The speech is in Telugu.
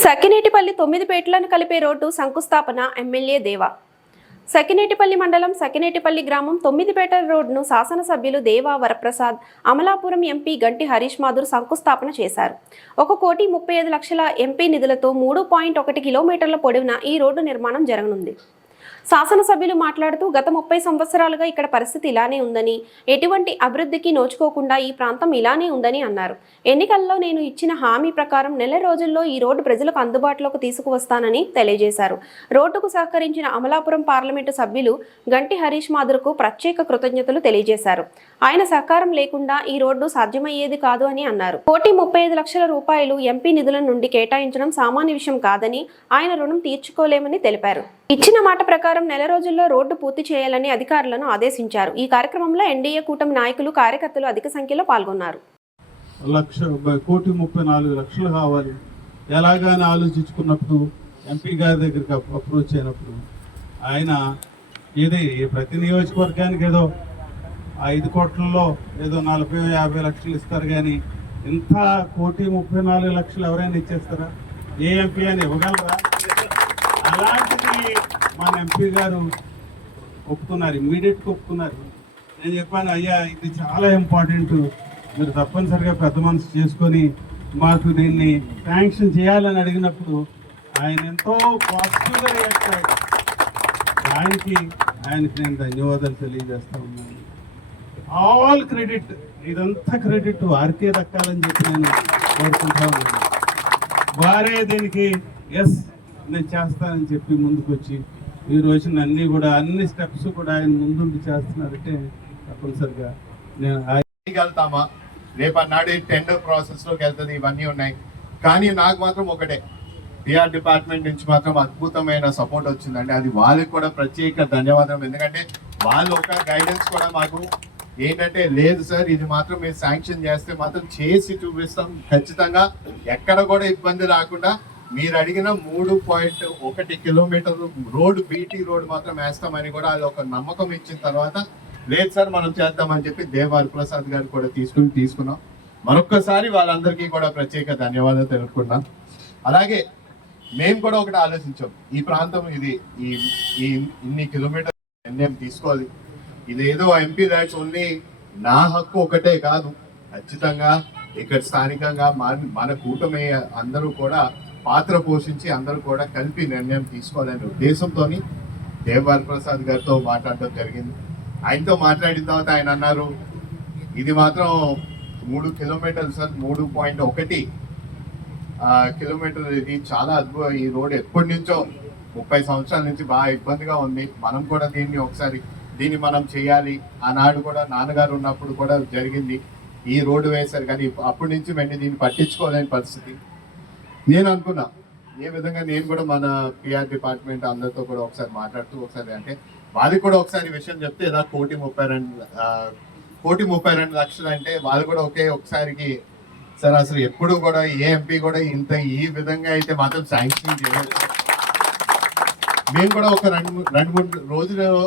సకినేటిపల్లి తొమ్మిది పేటలను కలిపే రోడ్డు శంకుస్థాపన ఎమ్మెల్యే దేవా. సకినేటిపల్లి మండలం సకినేటిపల్లి గ్రామం తొమ్మిదిపేట రోడ్డును శాసనసభ్యులు దేవా వరప్రసాద్ అమలాపురం ఎంపీ గంటి హరీష్ మాధుర్ శంకుస్థాపన చేశారు. ఒక కోటి ముప్పై ఐదు లక్షల ఎంపీ నిధులతో మూడు పాయింట్ ఒకటి కిలోమీటర్ల పొడవున ఈ రోడ్డు నిర్మాణం జరగనుంది. శాసనసభ్యులు మాట్లాడుతూ గత ముప్పై సంవత్సరాలుగా ఇక్కడ పరిస్థితి ఇలానే ఉందని ఎటువంటి అభివృద్ధికి నోచుకోకుండా ఈ ప్రాంతం ఇలానే ఉందని అన్నారు. ఎన్నికల్లో నేను ఇచ్చిన హామీ ప్రకారం నెల రోజుల్లో ఈ రోడ్డు ప్రజలకు అందుబాటులోకి తీసుకువస్తానని తెలియజేశారు. రోడ్డుకు సహకరించిన అమలాపురం పార్లమెంటు సభ్యులు గంటి హరీష్ మాధుర్కు ప్రత్యేక కృతజ్ఞతలు తెలియజేశారు. ఆయన సహకారం లేకుండా ఈ రోడ్డు సాధ్యమయ్యేది కాదు అని అన్నారు. కోటి ముప్పై ఐదు లక్షల రూపాయలు ఎంపీ నిధుల నుండి కేటాయించడం సామాన్య విషయం కాదని ఆయన రుణం తీర్చుకోలేమని తెలిపారు. ఇచ్చిన మాట ప్రకారం నెల రోజుల్లో రోడ్డు పూర్తి చేయాలని అధికారులను ఆదేశించారు. ఈ కార్యక్రమంలో ఎన్డీఏ కూటమి నాయకులు కార్యకర్తలు అధిక సంఖ్యలో పాల్గొన్నారు. లక్ష కోటి ముప్పై నాలుగు లక్షలు కావాలి. ఎలాగని ఆలోచించుకున్నప్పుడు ఎంపీ గారి దగ్గరికి అప్రోచ్ అయినప్పుడు ఆయన ఇది ప్రతి నియోజకవర్గానికి ఏదో ఐదు కోట్లలో ఏదో నలభై యాభై లక్షలు ఇస్తారు కానీ ఇంత కోటి ముప్పై నాలుగు లక్షలు ఎవరైనా ఇచ్చేస్తారా? ఏ ఎంపీ అని ఇవ్వగలరా? మన ఎంపీ గారు ఒప్పుకున్నారు ఇమ్మీడియట్గా ఒప్పుకున్నారు. నేను చెప్పాను అయ్యా ఇది చాలా ఇంపార్టెంట్ మీరు తప్పనిసరిగా పెద్ద మనసు చేసుకొని మాకు దీన్ని శాంక్షన్ చేయాలని అడిగినప్పుడు ఆయన ఎంతో పాజిటివ్గా రియాక్ట్ దానికి ఆయనకి నేను ధన్యవాదాలు తెలియజేస్తా ఉన్నాను. ఆల్ క్రెడిట్ ఇదంతా క్రెడిట్ వారికే దక్కాలని చెప్పి నేను కోరుకుంటా ఉన్నాను. వారే దీనికి ఎస్ నేను చేస్తానని చెప్పి ముందుకు వచ్చి ఈ రోజున అన్నీ కూడా అన్ని స్టెప్స్ కూడా ఆయన ముందుండి చేస్తున్నారంటే తప్పనిసరిగా నేను వెళ్తామా రేపు అన్నాడు టెండర్ ప్రాసెస్లోకి వెళ్తుంది ఇవన్నీ ఉన్నాయి. కానీ నాకు మాత్రం ఒకటే పిఆర్ డిపార్ట్మెంట్ నుంచి మాత్రం అద్భుతమైన సపోర్ట్ వచ్చిందండి. అది వాళ్ళకి కూడా ప్రత్యేక ధన్యవాదం ఎందుకంటే వాళ్ళు ఒక గైడెన్స్ కూడా మాకు ఏంటంటే లేదు సార్ ఇది మాత్రం మీరు శాంక్షన్ చేస్తే మాత్రం చేసి చూపిస్తాం. ఖచ్చితంగా ఎక్కడ కూడా ఇబ్బంది రాకుండా మీరు అడిగిన మూడు పాయింట్ ఒకటి కిలోమీటర్ రోడ్ బీటీ రోడ్ మాత్రం వేస్తామని కూడా అది ఒక నమ్మకం ఇచ్చిన తర్వాత లేదు సార్ మనం చేద్దామని చెప్పి దేవారి ప్రసాద్ గారు కూడా తీసుకుని తీసుకున్నాం. మరొక్కసారి వాళ్ళందరికీ కూడా ప్రత్యేక ధన్యవాదాలు తెలుపుకున్నాం అలాగే మేము కూడా ఒకటి ఆలోచించాం. ఈ ప్రాంతం ఇది ఈ ఈ ఇన్ని కిలోమీటర్ నిర్ణయం తీసుకోవాలి? ఇదేదో ఎంపీ రైట్స్ ఓన్లీ నా హక్కు ఒకటే కాదు. ఖచ్చితంగా ఇక్కడ స్థానికంగా మన మన కూటమి అందరూ కూడా పాత్ర పోషించి అందరూ కూడా కలిపి నిర్ణయం తీసుకోవాలనే ఉద్దేశంతో దేవర్ ప్రసాద్ గారితో మాట్లాడడం జరిగింది. ఆయనతో మాట్లాడిన తర్వాత ఆయన అన్నారు ఇది మాత్రం మూడు కిలోమీటర్లు సార్ మూడు పాయింట్ ఒకటి. కిలోమీటర్ ఇది చాలా అద్భుతం. ఈ రోడ్ ఎప్పటి నుంచో ముప్పై సంవత్సరాల నుంచి బాగా ఇబ్బందిగా ఉంది. మనం కూడా దీన్ని ఒకసారి దీన్ని మనం చేయాలి. ఆనాడు కూడా నాన్నగారు ఉన్నప్పుడు కూడా జరిగింది. ఈ రోడ్డు వేశారు కానీ అప్పటి నుంచి వెంటనే దీన్ని పట్టించుకోలేని పరిస్థితి. నేను అనుకున్నా. ఏ విధంగా నేను కూడా మన పిఆర్ డిపార్ట్మెంట్ అందరితో కూడా ఒకసారి మాట్లాడుతూ ఒకసారి అంటే వాళ్ళకి కూడా ఒకసారి విషయం చెప్తే ఏదో కోటి ముప్పై రెండు కోటి ముప్పై రెండు లక్షలు అంటే వాళ్ళు కూడా ఒకే ఒకసారికి సార్ అసలు ఎప్పుడు కూడా ఏ ఎంపీ కూడా ఇంత ఈ విధంగా అయితే మాత్రం శాంక్షన్ చేయలేదు. మేము కూడా ఒక రెండు రెండు మూడు రోజులు